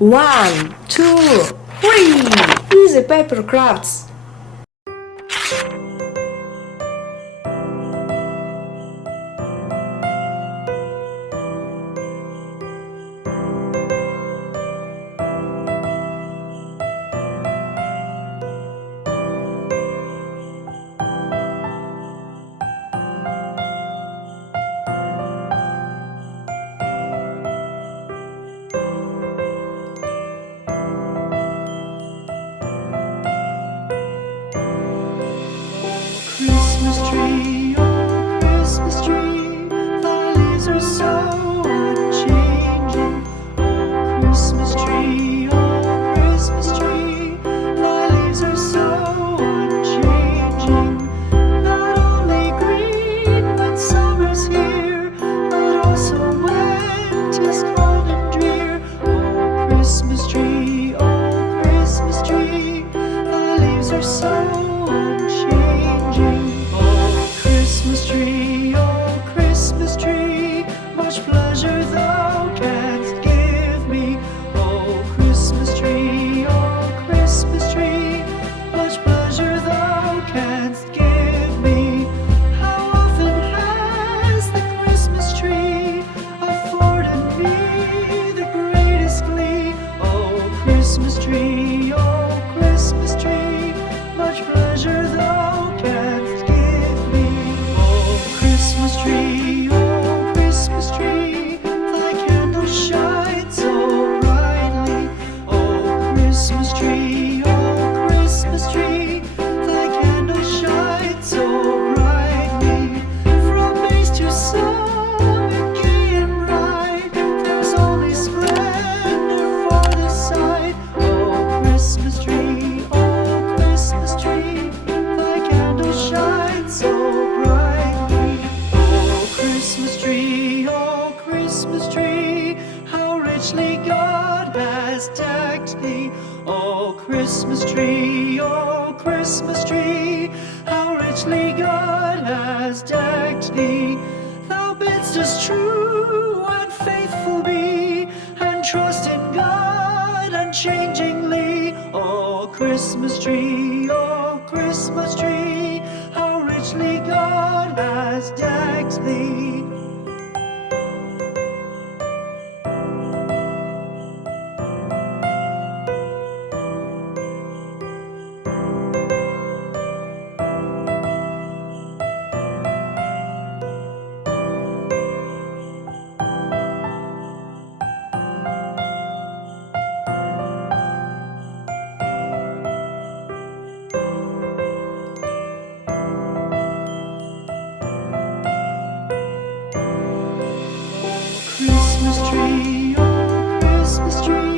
1, 2, 3. Easy paper crafts. Christmas tree, oh Christmas tree, thy leaves are so unchanging. Oh Christmas tree, thy leaves are so unchanging. Not only green when summer's here, but also when 'tis cold and drear. Oh Christmas tree, thy leaves are so unchanging. Oh Christmas tree, much pleasure thou canst give me. Oh Christmas tree, much pleasure thou canst give me. How often has the Christmas tree afforded me the greatest glee? Oh Christmas tree, much pleasure thou canst give me. Oh Christmas tree, thy candles shine so brightly. Oh Christmas tree, thy candles shine so brightly. From base to summit, gay and bright, there's only splendor for the sight. Oh Christmas tree, thy candles shine so brightly. Oh Christmas tree, how richly God has decked thee. Oh Christmas tree, how richly God has decked thee. Thou bidst us true and faithful be, and trust in God unchangingly. Oh Christmas tree, how richly God has decked thee. Christmas tree, oh Christmas tree,